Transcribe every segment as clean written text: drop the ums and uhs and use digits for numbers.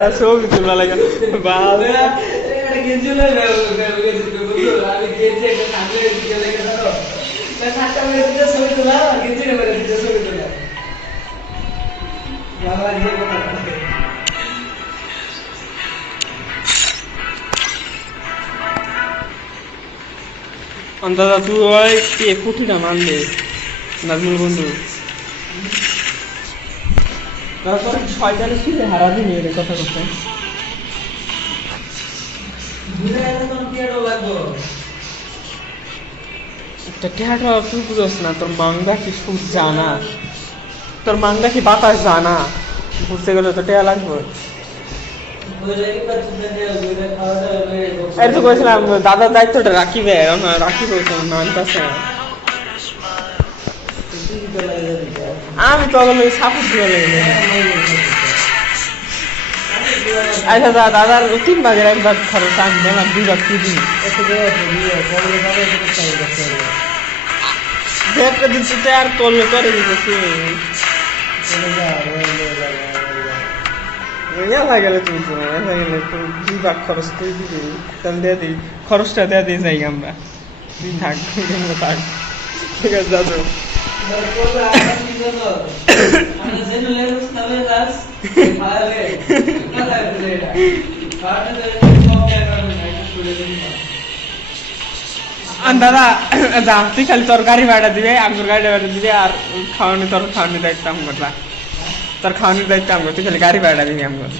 ছবি তোলা লাগে বাল অন্তত তুই কে কুঠিটা মানলে নাজমুল বন্ধু শয়তানে ছিল হারা দিন এর কথা কথা একটা টেহাটা তুই বুঝোস না তোর মাংদা কি সুদ জানা তোর মাংদা কি বাতাস জানা ঘুরতে গেলে তো টেয়া লাগবে এই তো কইছিলাম দাদার দায়িত্বটা রাখিবে রাখিবে মানতাছে না আমি তো সাপোর্ট দিয়ে লেগে আচ্ছা দাদার 3 ভাগের 1 ভাগ খরচ আমি দিলাম 2 ভাগ কি দিন একটা দিচ্ছে আর করলে করে দিতেছি গেলে তুমি গেলে 2 ভাগ খরচ তুই দিবি তাহলে দিয়ে দিই খরচটা দিয়ে দিয়ে যাই আমরা তুই থাক থাক ঠিক আছে দাদু দাদা যা তুই খালি তোর গাড়ি ভাড়া দিবে আমার গাড়ি ভাড়া দিবে আর খাওয়ানি তোর খাওয়ানি দায়িত্ব আমার তোর খাওয়ানোর দায়িত্ব আমার তুই খালি গাড়ি ভাড়া দিবি আমার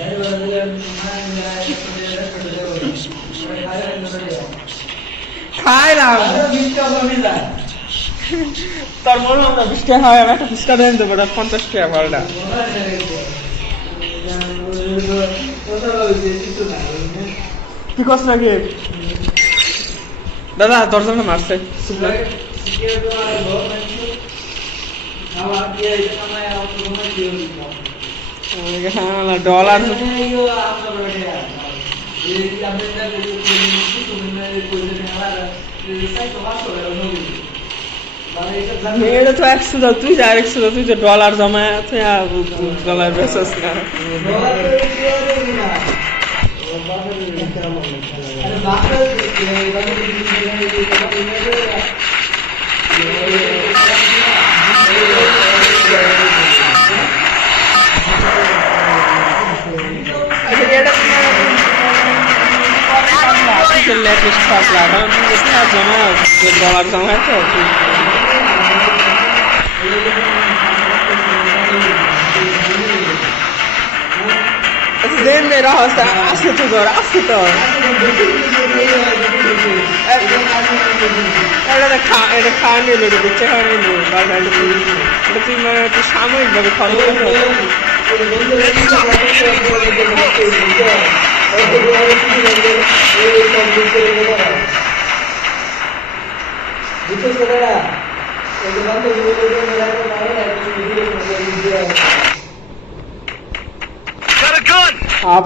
খাইলাম তোর বললাম না 20 টাকা হয় একটা ফুচকা দেন দেবো 50 টাকা ভাড়া কি কস নাকি দাদা দরজাটা মারছে ডলার এটা তো 100 দাও তুই যা 100 দাও তুই যে ডলার জমায় তুই ডলার বেচস না ডলার জমায় তো দেন মেরা হস্তা আসছে তো ধর আসছে তো এটা খাওয়া নিল দিচ্ছে খাওয়া নিল এটা তুই মানে তুই সাময়িকভাবে খরচ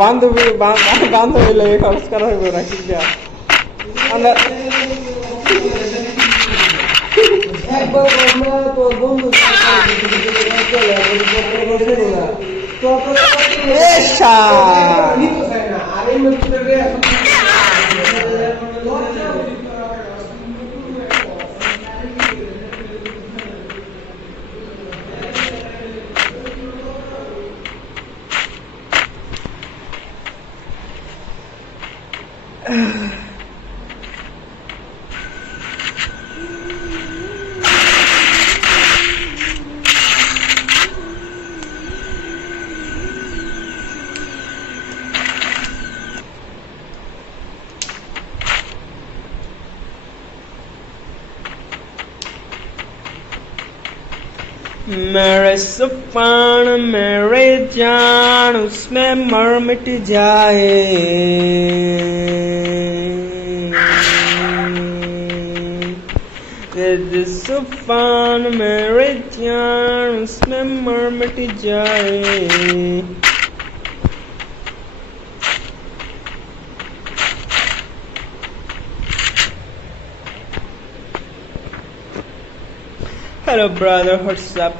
বান্ধবী বান্ধবী লেগে খরচ করা হইব রাখি আমরা मेरे सुपान मेरे जान उसमें मर मिट जाए सुपान मेरे जान उसमें मर मिट जाए Hello brother, what's up?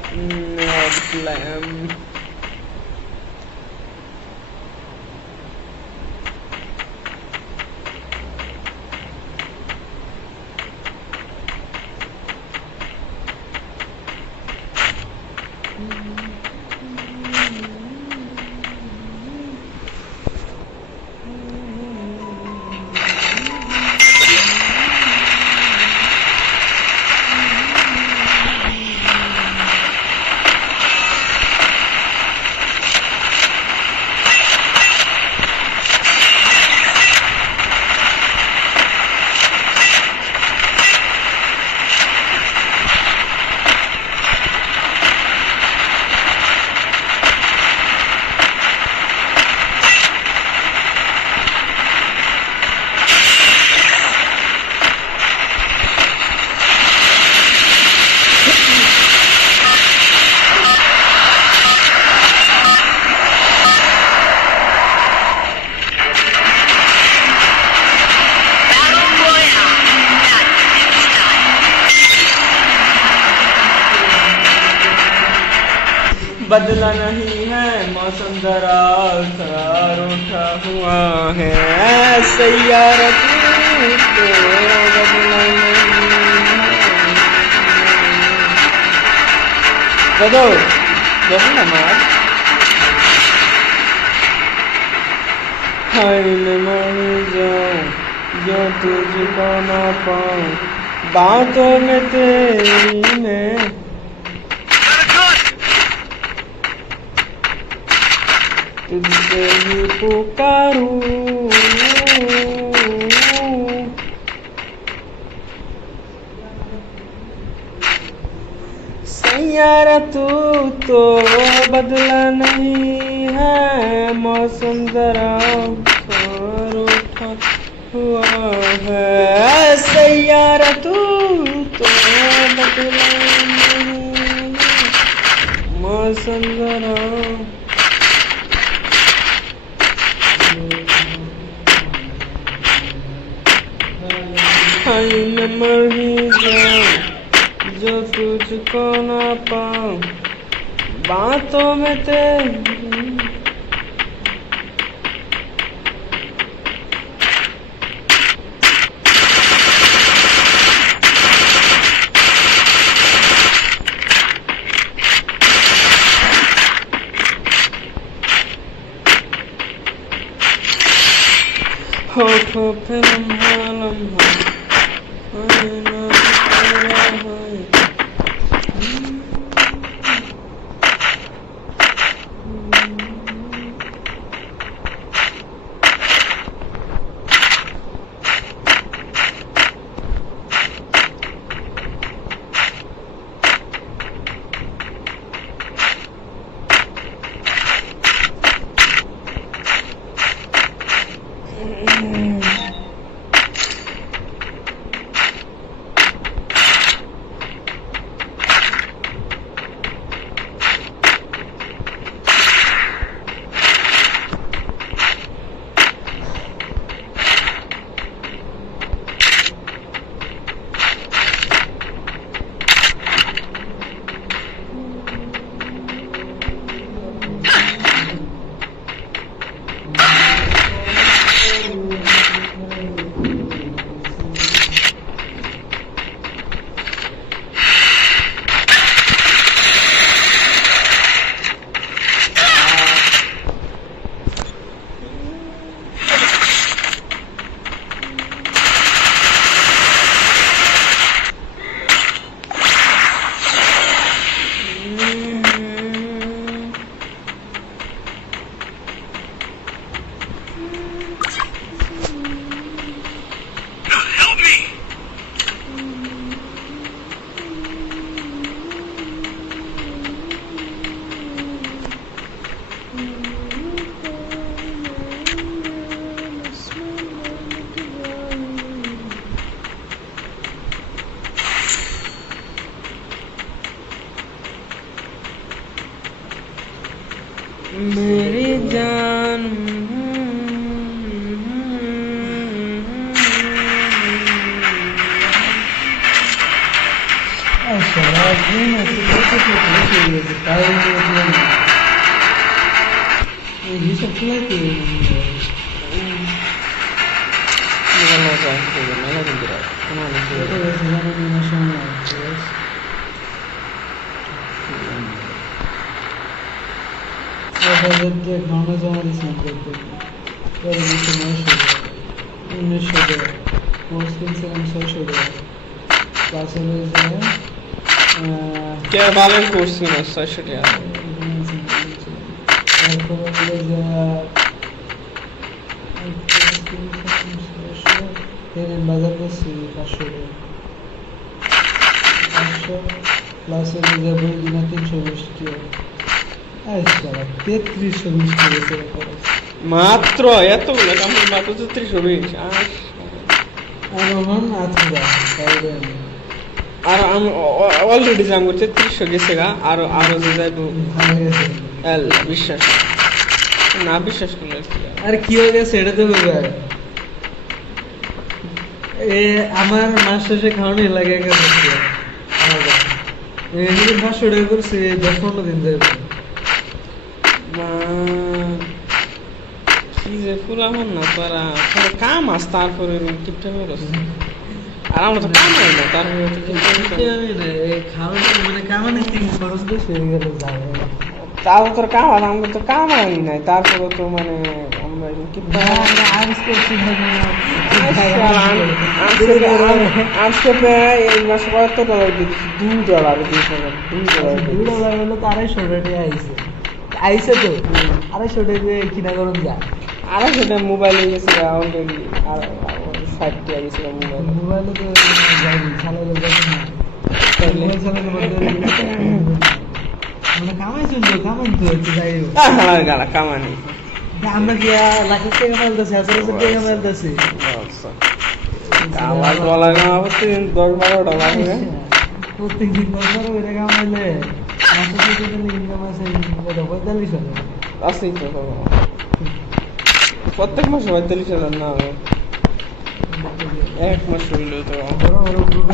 बदला नहीं है मौसम जरा सरार उठा हुआ है सैयारा तू तो बदला नहीं बदो बोल ना मार हाय मैं मर जाऊं जो तुझको ना पाऊं बातों में तेरी मैं तुझसे ही पुकारूं सैयारा तू तो बदला नहीं है मौसम जरा सर उठा हुआ है सैयारा तू तो बदला नहीं मौसम जरा हाय मैं मर ही जाऊं जो तुझको ना पाऊं बातों में तेरी होठों पे लम्हा लम्हा आईना तेरा है मेरी जान गाना जमा दिस क्या बालन कोर्स में नस्ता शटिया बाजार করছি 500 প্লাস বই দিনা 320 টাকা আচ্ছা 3320 টাকা মাত্র এতগুলো দাম মাত্র 3320 আর রহমান আথুরা তাইলে আর আমি অলরেডি জাম করতে 300 গেছে গা আর আরো যে যাইবো আল্লাহ বিশ্বাস না বিশ্বাস করলে আর কি হয়ে গেছে এটা তো বলবে এ আমার মাস শেষে খাওয়ানোই লাগে গেছে আমার এই 500 টাকা করছে 10-15 দিন যাবে কি যে ফুলামান না তারা খালি কাম আস তারপরে টিপটাপে রয়েছে আর আমরা তো কাম হয় না তারপরে তো খাওয়ানো মানে কামানে তিন খরচ বেশি হয়ে গেল যাবে তাও তোর কাম আর আমাদের তো কাম হয় নাই তারপরে তো মানে আমরা আজকে এই মাসে কত ডলার দিচ্ছি $2 দিয়েছে $2 হলো তো $250 আইছে আইছে তো $250 কিনা করুন যা 250 মোবাইল হয়ে গেছে অলরেডি আর 60 টাকা গেছিল মোবাইলে তো যাই চালালে যাচ্ছে না মোবাইল চালালে মানে কামাইছেন তো কামান তো একটু যাই আমার গালা কামানি আমরা কি লাখ টাকা মালতেছি 1000 টাকা মালতেছি আমার ডলার কামা প্রতিদিন $10-12 লাগে প্রত্যেকদিন 10-12 টাকা কামাইলে মাসে থেকে ইনকাম আছে 45,000 আসেই তো প্রত্যেক মাসে 45,000 না এক মাস হইলো তো বড় বড় গ্রুপে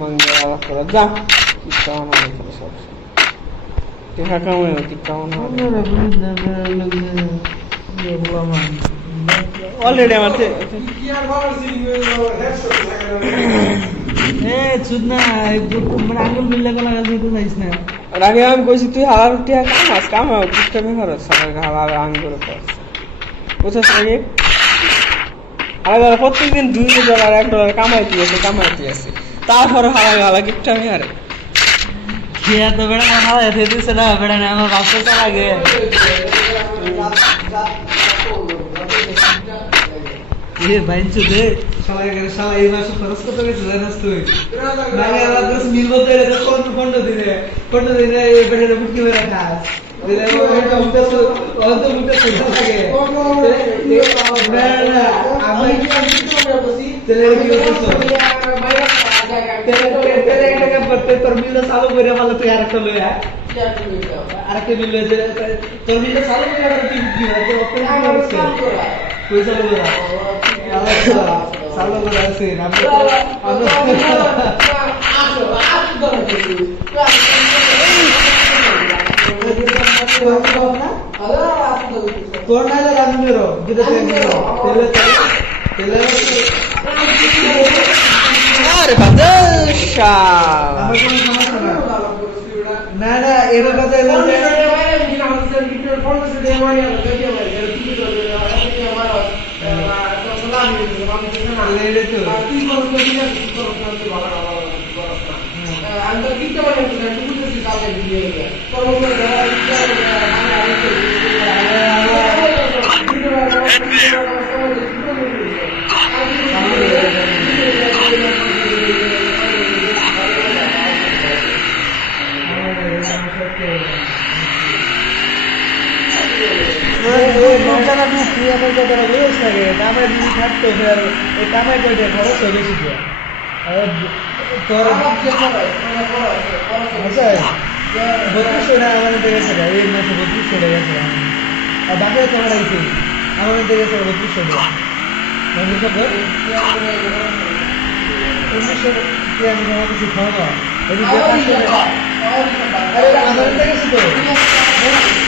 মঙ্গল আলাপ করা যা কি কাম আছে সব টেকা কামাই কি কাম না অলরেডি আমার মানে আঙুল মিললে লাগা যেতে চাইস না আগে আমি কইছি তুই হালার টিয়া কাম কিটা মেহর সবার হালার আং করে পাস বুঝছস নাকি হালার প্রত্যেকদিন $2 কামাইতে আছে তারপরে হালা কিটা মেহর খেয়া তো বেড়া না হয় এতে দিছে না বেড়া না আমার বাচ্চা লাগে বাইঞ্চু দে শালা এই মাসে খরচ করতে গেছে জানাস তুই মানে আমার কাছে মিল বলতে এটা কোন দিনে এই বেড়ে মুটকি মেরা কাজ দিলে ওটা মুটে তো মুটে তো লাগে না আমি কি বলছি তেলে কি বলছো তেলে টাকা পড়তে তোর মিল চালু করে ভালো তুই আরেকটা লই আরেকটা মিল লই তোর মিল চালু করে আর তুই কি হবে কই চালু করে চালু করে আছে তোর নাইলে রান্না বেরো যেটা তেলে আরে বাদশা আমার কোনো সমস্যা না না এর কথা এলো যে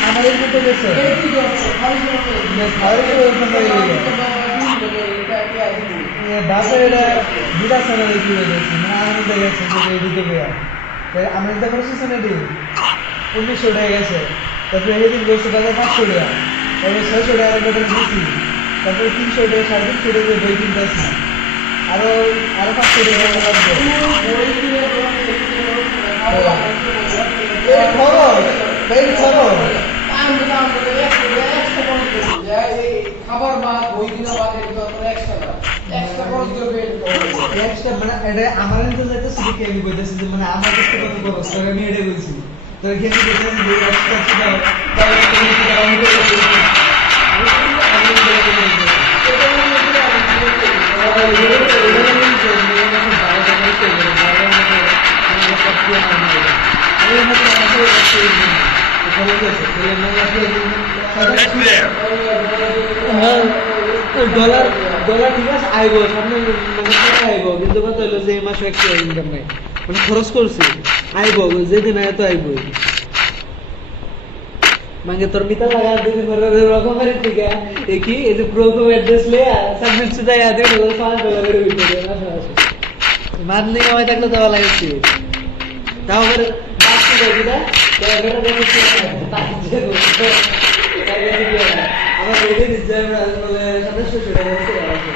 আমাদের মতো গেছে বাসের এটা দুটা সালে দেখি হয়েছে মানে আনন্দ গেছে দিতে গিয়া আমি যেটা করছি এটি 1900 টাকা গেছে তারপরে এদিন বসে টাকা 500 টাকা তারপরে 600 টাকা টোটাল দিচ্ছি তারপরে 300 টাকা 350 টাকা বই কিনতে আসছি আরো 500 টাকা লাগবে খরচ খাবার বা বই কিনা বাদে এক্সট্রা খরচ করবে এক্সট্রা মানে এটা আমার তো যেটা শুধু কি আমি বলতেছি যে মানে আমার কাছে কত খরচ করে আমি এটা বলছি তো এখানে দেখেন যে এক্সট্রা ছিল তাহলে তুমি কি আমি বলছি ডলার ঠিক আছে আইব সামনে মানে আইব কিন্তু কথা হলো যে এই মাসে একটা ইনকাম নাই মানে খরচ করছি আইব যেদিন আয় তো আইব मांगे तोर मिता लगा दे रकम मेरे ठीक है एक ही ये प्रो को एड्रेस ले सबमिट सुधा याद है $5 করে ভিতরে মারনি হয় থাকলে তো ভালো লাগছে তাও করে বাকি দাও না ক্যামেরা দেখতে আমার রেডি ডিজাইন বলে সদস্য সেটা বলতে আছে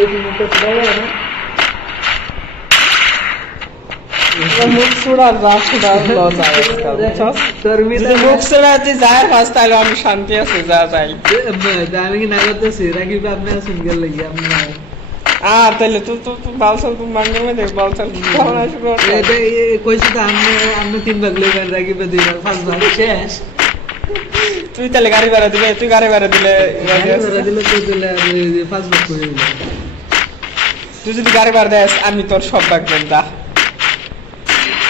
এই মুখটা দাও না মুখ ছুড়া লস মুখ ছুড়া যে যায় ফার্স্ট তাহলে আমি শান্তি আছি যা যাই আমি কি না করতেছি রাকিব আপনি সিঙ্গেল লাগি আমি তাহলে তুই বালসাল তুই মাঙ্গে মে দেখ বালসাল কেমন আসবে এটা কইছি তো আমি 3 ভাগ লইবেন রাকিবে 2 ভাগ 5 ভাগ শেষ তুই তাহলে গাড়ি ভাড়া দিলে তুই গাড়ি ভাড়া দিলে তো দিলে 5 ভাগ করে দিলাম তুই যদি গাড়ি ভাড়া দেস আমি তোর সব ভাগ দেব দা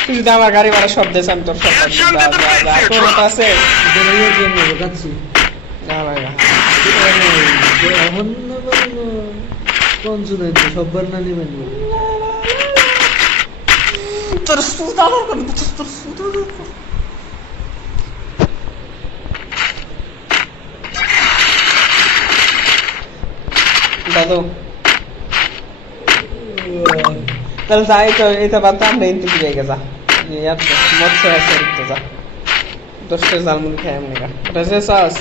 তুই যদি আমার গাড়ি ভাড়া সব দেস আমি তোর সব ভাগ দেব তোর মত আছে দেনের জন্য যাচ্ছি না ভাই এখন কোন শুনে সববার না নিবেন তোর সুদা দরকার তোর সুদা দরকার দাদু তাহলে যাই তো এটা বাদ আমরা ইনতে দিয়ে গেছা ইয়ার মত সে আছে তো যা 10 জালমুন খাই আমনে কা ওটা যে সাস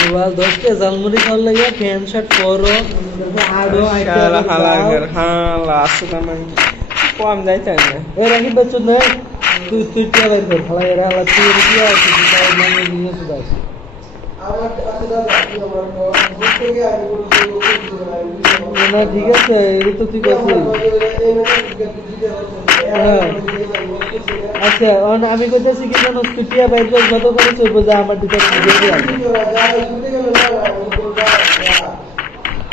মোবাইল 10 কে জালমুনি খাওয়ার লাগে ফ্যান শার্ট পরো আরো হালা হালা আসু না মানে কম যাইতে না এ রাখি বচ্চু না তুই টিয়া বাইর কর হালা এরা হালা তুই টিয়া আছে তাই মানে নিয়ে সুদা আছে আমার আছে দাদা কি আমার বুঝ থেকে আমি বলি না ঠিক আছে এই তো তুই কইছিস আচ্ছা আমি কইতাছি কি জানো তুই টিয়া বাইর কর যত করে চলবে যা আমার দিতে দিয়ে আছে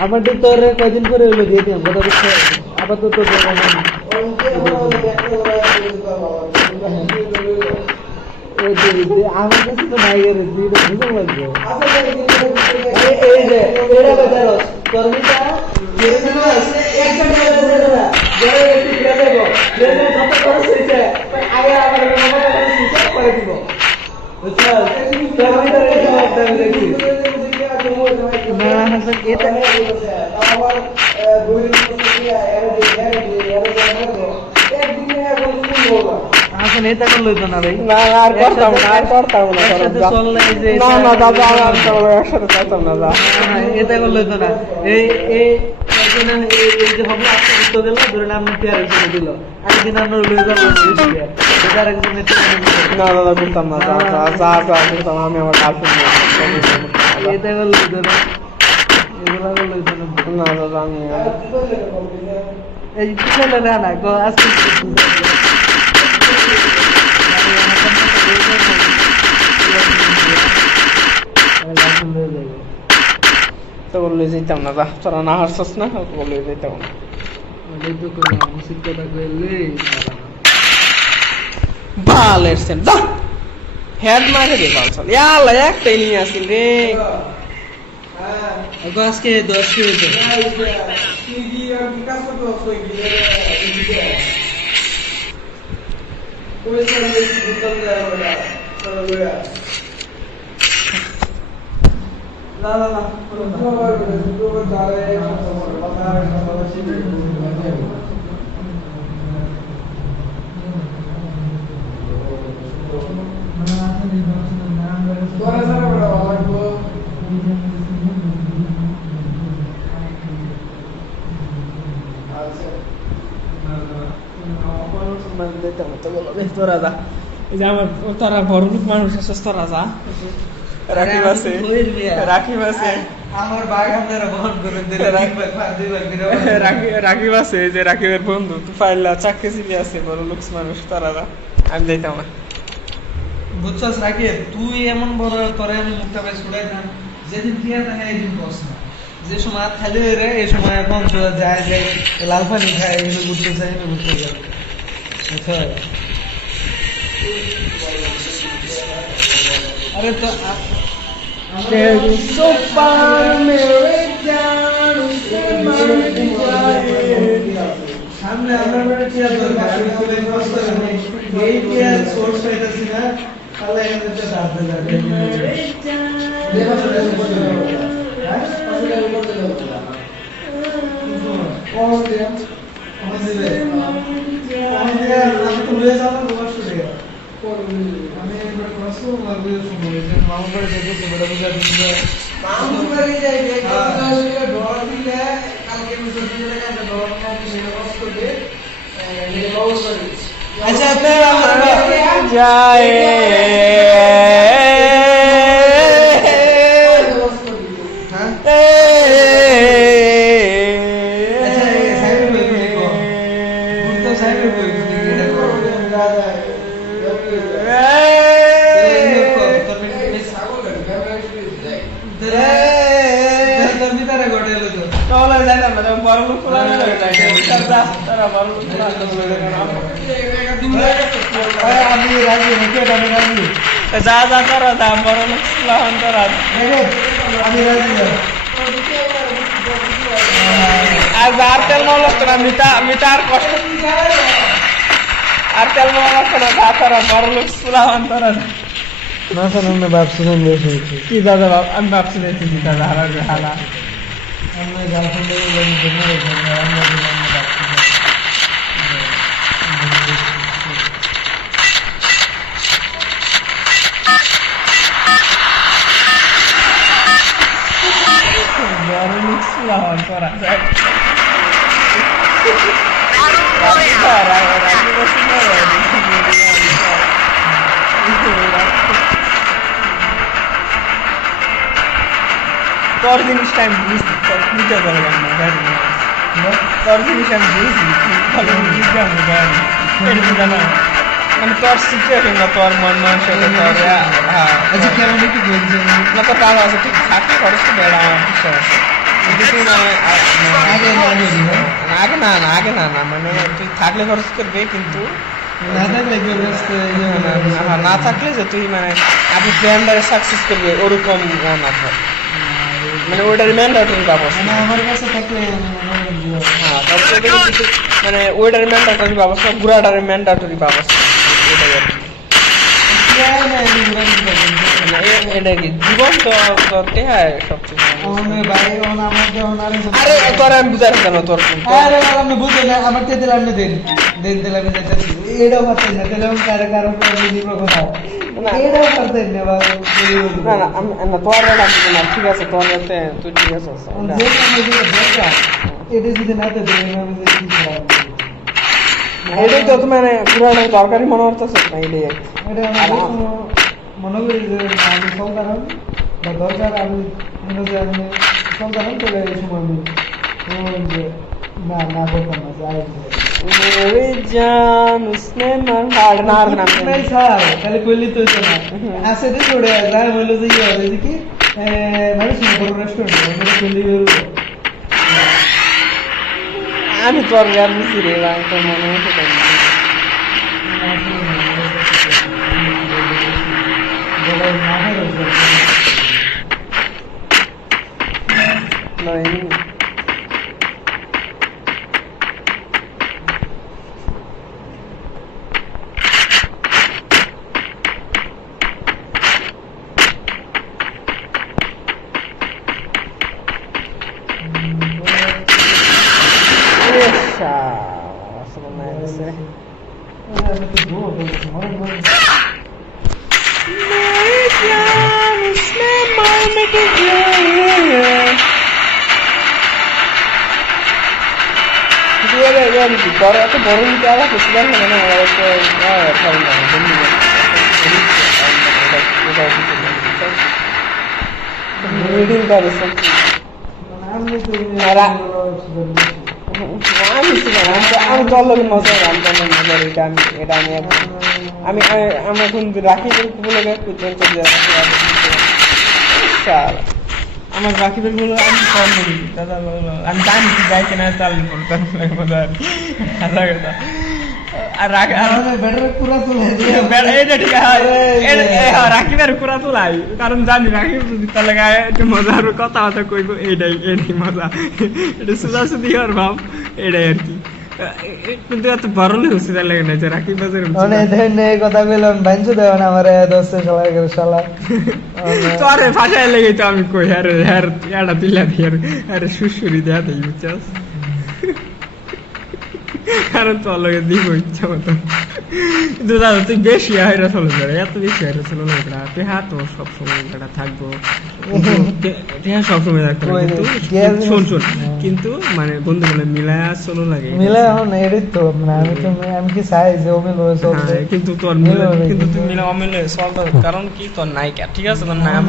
আমার দিক তোরে কয়দিন করে হলো দিয়ে দিলাম কথা বুঝছো আপাতত তো আমার কাছে তো নাই রে দিতে বুঝতে লাগবে এই যে এরা বাজারস কর্মীটা এখন এটা কোন লইতো না ভাই না আর করতাম না না দাদা আর একসাথে যাইতাম না যা এটা কোন লইতো না এই এই যে হবে আজকে উত্তর দিল ধরেন আপনি পেয়ার হিসেবে দিল একদিন আমরা লয়ে যাবো এটা আরেকদিন না দাদা করতাম না যা করতাম আমি আমার গার্লফ্রেন্ড এটা কোন লইতো না এগুলা কোন লইতো না না দাদা আমি এই পিছনে না আজকে তো বললে যেতাম না যা তোরা না হারছস না বললে যেতাম না বালের সেন দা হেড মারে দে বাল চল ইয়ালা একটাই নিয়ে আসিল রে আজকে 10 কে হইছে কি আর কি কাজ করতে হবে পুলিশ এসে বুঝতে দেয় ওরা ওরা না তো যারে কথা তোরা যা এই যে আমার তোরা বড় লোক মানুষ আছে তোরা যা রাকিব আছে আমার ভাই আপনারা বহন করে দিলে রাকিব আছে যে রাকিবের বন্ধু তুই ফাইলা চাকরি চিলি আছে বড় লোক মানুষ তোরা যা আমি যাইতাম না বুঝছস রাকিব তুই এমন বড় তোরে আমি মুখটা বেশ ছুড়াই না যেদিন দিয়া থাকে এইদিন বস না যে সময় খালি রে এই সময় এখন যায় যায় লাল পানি খায় এগুলো ঘুরতে যায় বুঝছো अरे तो सामने এই কি আর সোর্স পাইতাছি না আল্লাহ এখানে একটা দাঁত দেবে দেখো শুনে বলতে হবে হ্যাঁ আসলে আমি করতে হবে না কোন দিয়ে আমাদের আমি তো লয়ে যাবো তোমার সাথে আমি এবার ক্লাসও লাগবে সময় যে মামা করে দেখো তোমরা বুঝা দিতে মামু করে যাই যে কথা হইলে ডর দিলে কালকে মিশন দিলে কালকে ডর না দিলে কষ্ট করবে এই বাবু করে আচ্ছা আপনারা যায় আচ্ছা এই সাইড হয়ে গেল তো সাইড হয়ে গেল এটা করো আমি রাজি নাকি আমি রাজি যা যা করা যা বড় লোক তারা আমি রাজি আর আর তেল মাও লাগতো না মিটা আর কষ্ট আর তেল মাও লাগতো না যা তারা বড় লোক তারা না স্যার আমি ভাবছিলাম বেশি কি দাদা আমি ভাবছি না তুমি দাদা হালা আমি গার্লফ্রেন্ডের বড় লোক তারা তোর জিনিসটা আমি বুঝছি তোর নিতে পারলাম না তোর জিনিস আমি বুঝছি তাহলে বুঝলাম না মানে তোর সিচুয়েশন না তোর মন মানসিকতা তোর হ্যাঁ আচ্ছা কেমন একটু বলছেন না তো ভালো আছে ঠিক থাকে খরচ তো বেড়া আমার ঠিক আছে কিন্তু তুই আগে আগে না মানে তুই থাকলে খরচ করবে কিন্তু না থাকলে কি অবস্থা না থাকলে যে তুই মানে আপনি প্ল্যানটারে সাকসেস করবে ওরকম না থাক মানে ওইটার ম্যান্ডেটরি ব্যবস্থা মানে আমার কাছে থাকলে হ্যাঁ তারপরে মানে ওইটার ম্যান্ডেটরি ব্যবস্থা ঘোরাটার ম্যান্ডেটরি ব্যবস্থা এটাই আর কি এটা কি জীবন তো তোরকে হ্যাঁ সবচেয়ে আরে তোর আমি বুঝাই কেন তোর আমি বুঝি না আমার তে দিলাম না দিন দিলে আমি যেতেছি এটাও পারতেন না দিলে আমি কারো কারো কথা এটাও পারতেন না না না আমি না তোর না ঠিক আছে তোর তুই ঠিক আছে এটা যদি না তো আমি কি করাবো এটাই তো তোমার পুরানো দরকারি মনে হতেছে না এটাই আর কি এটা আমি মনে করি যে আমি সন্তান বা দরকার আমি মনে করি আমি সন্তান তবে এই সময় আমি না না করতাম না যাই मेरी जान उसने मन हारना नहीं স্যার খালি কইলি তো না আসে দে छोड़े যায় বলে যে ইয়ে আছে কি মানে সুন্দর রেস্টুরেন্ট মানে কইলি আমি তোর গান বুঝি রে আমি তো মনে হচ্ছে नहीं বড় এত বড় নিতে আবার ফেস্টিভ্যাল হয় না আমি তোর লোক মজা এটা আমি এখন রাখি বলে আমার রাখিবের গুলো আমি কম করি দাদা আমি জানি কি যাই কেনা চাল মজা আর রাখিবের পুরা তোলাই কারণ জানি রাখিব যদি তাহলে গায়ে একটু মজা আর কথা কইব এইটাই মজা এটা সুদা সুদি আর ভাব এটাই আর কি কিন্তু এত বড় লোক হচ্ছে তার লাগে না যে রাকিব বাজার মানে দেন এই কথা কইলাম বাইঞ্চু দেও না আমারে দোস্ত শালা করে শালা তোরে ভাষায় লেগে তো আমি কই আরে यार এটা দিলা দি আরে সুশুরি দেয়া দেই বুঝছস কারণ তো লগে দিব ইচ্ছা মতো কিন্তু দাদা তুই বেশি হাইরা চলে যাবে এত বেশি হাইরা চলে না এটা তুই হাত সব সময় এটা থাকবো হ্যাঁ সব সময় থাকতো না, কিন্তু শোন শোন কিন্তু মানে বন্ধু বলে মিলায়া চলো লাগে মিলে এখন এডিট তো মানে আমি কি চাই যে ও মিলে সব হ্যাঁ, কিন্তু তোর মিলে কিন্তু তুই মিলে অমিলে সলভ কারণ কি তোর নায়িকা ঠিক আছে তোর নাম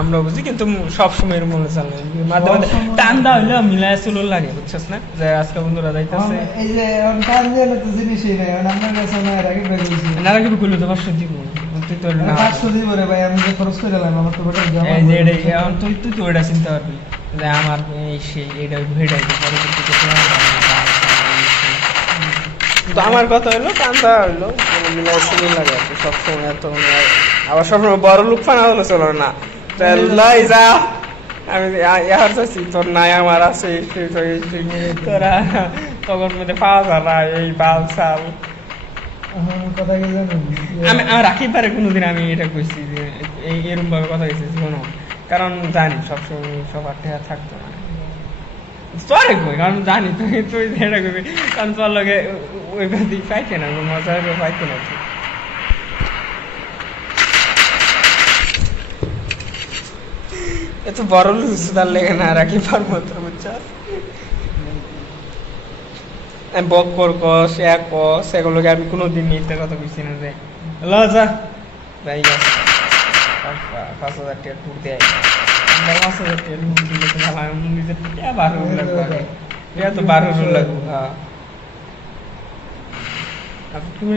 আমরা বুঝি কিন্তু সব সময় এর মনে চলে মাঝে মাঝে টান দেওয়া হইলে মিলায়া চলো লাগে বুঝছস না যে আজকে বন্ধুরা যাইতেছে এই যে এখন কাজ দিয়ে তো জিনিসই নাই এখন আমরা কাছে না রাখি ভাই বলছি না রাখবি কইলো তো 500 দিব তুই তোর না 500 দিব রে ভাই আমি যে খরচ করে দিলাম আমার তো বেটা জমা এই যে এটা এখন তুই তুই তো ওটা চিন্তা করবি যে আমার এই সেই এটা ভেড়াই তো পরবর্তীতে তো আমার কথা হলো কান্দা হইলো মিলাই শুনে লাগে আর কি সবসময় এত মানে আবার সবসময় বড় লোক ফানা হলো চলো না লাই যা আমি ইয়ার চাচ্ছি তোর নাই আমার আছে তোরা তখন মধ্যে পাওয়া যারা এই বাল সাল কথা কি জানেন আমি রাখি পারে কোনোদিন আমি এটা কইছি যে এই এরকম ভাবে কথা কইছি শোনো কারণ জানি সবসময় সবার ঠেয়া থাকতো না তোরে কই কারণ জানি তুই তুই এটা করবি কারণ তোর লগে ওই বাদি পাইতে না মজা পাইতে না এত বড় লুজ তার লেগে না রাখি পারবো তোর বুঝছা বক বর কস এক কস এগুলোকে আমি কোনোদিন নিতে কথা কইছি না যে ল যা যাই গা 5,000 টাকা টুর দেয় আমরা 5,000 টাকা টুর দিলে তো ভালো আমি নিজে টাকা 12 লাগবে এটা তো 12 লাগবে হ্যাঁ আপনি তুমি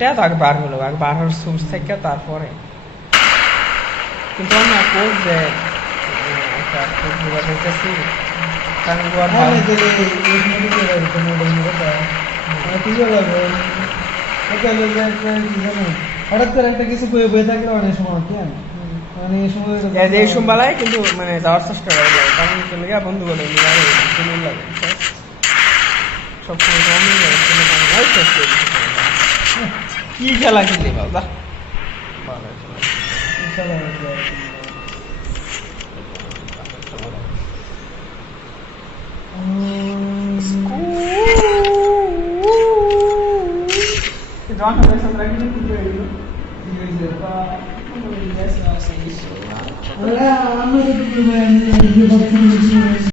টাকা তো আগে 12 হলো আগে 12 সোর্স থেকে তারপরে কিন্তু আমি কোর্স যে একটা কোর্স বানাইতেছি কারণ গোয়ার আমি যে এই মিনিটে রাখি কোনো কথা আমি কি বলবো এটা হলো যে কি জানো হঠাৎ করে একটা কিছু কই বই থাকলে অনেক সময় কি মানে এই সময় এই সম্বালায় কিন্তু মানে যাওয়ার চেষ্টা করে কারণ চলে গিয়ে বন্ধু বলে লাগে সবসময় কমই লাগে কি খেলা খেলি বাবা আমরা